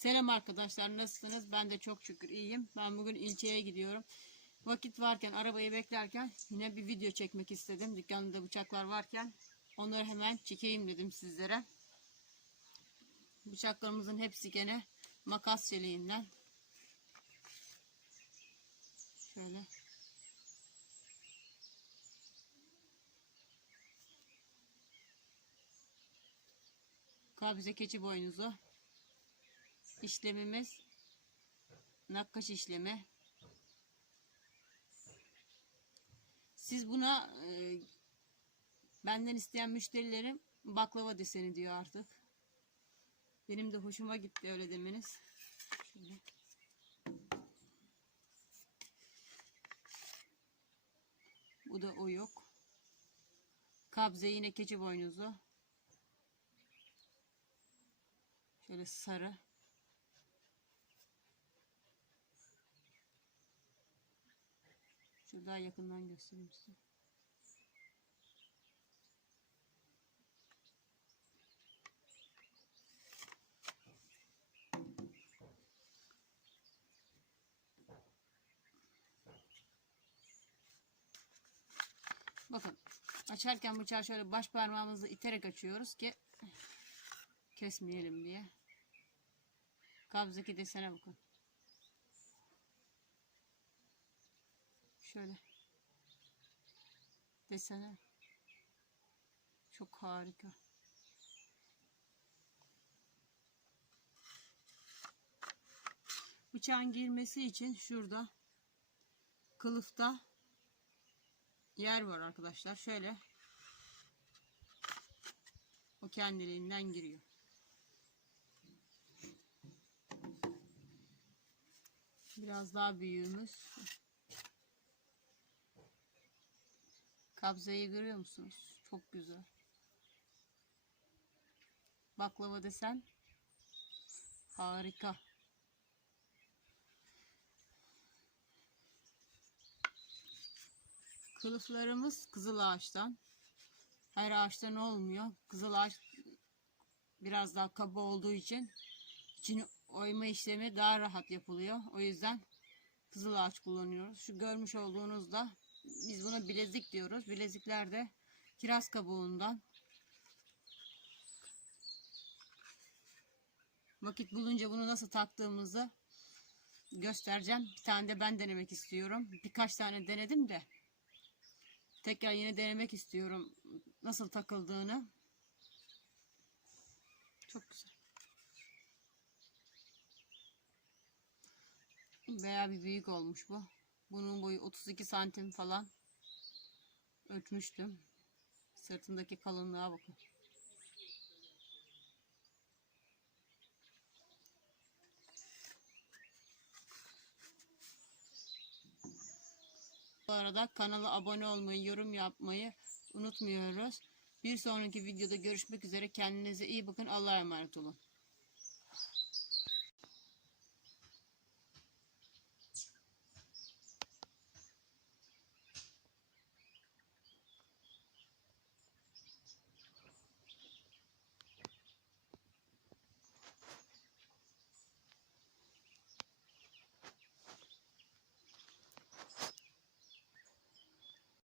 Selam arkadaşlar nasılsınız? Ben de çok şükür iyiyim. Ben bugün ilçeye gidiyorum. Vakit varken arabayı beklerken yine bir video çekmek istedim. Dükkanda bıçaklar varken onları hemen çekeyim dedim sizlere. Bıçaklarımızın hepsi gene makas çeliğinden. Şöyle. Kabze keçi boynuzu. İşlemimiz nakkaş işlemi. Siz buna e, benden isteyen müşterilerim baklava deseni diyor artık. Benim de hoşuma gitti öyle demeniz. Şöyle. Bu da o yok. Kabze yine keçi boynuzu. Şöyle sarı. Şöyle daha yakından göstereyim size. Bakın açarken bıçağı şöyle baş parmağımızla iterek açıyoruz ki kesmeyelim diye. Kabzdaki desene bakın. Şöyle. Desene. Çok harika. Bıçağın girmesi için şurada kılıfta yer var arkadaşlar. Şöyle o kendiliğinden giriyor. Biraz daha büyüğümüz. Kabzayı görüyor musunuz? Çok güzel. Baklava desen harika. Kılıflarımız kızıl ağaçtan. Her ağaçtan olmuyor. Kızıl ağaç biraz daha kaba olduğu için içini oyma işlemi daha rahat yapılıyor. O yüzden kızıl ağaç kullanıyoruz. Şu görmüş olduğunuzda biz buna bilezik diyoruz. Bilezikler de kiraz kabuğundan. Vakit bulunca bunu nasıl taktığımızı göstereceğim. Bir tane de ben denemek istiyorum. Birkaç tane denedim de. Tekrar yine denemek istiyorum nasıl takıldığını. Çok güzel. Veya bir büyük olmuş bu. Bunun boyu 32 santim falan. Ölçmüştüm. Sırtındaki kalınlığa bakın. Bu arada kanala abone olmayı, yorum yapmayı unutmuyoruz. Bir sonraki videoda görüşmek üzere. Kendinize iyi bakın. Allah'a emanet olun.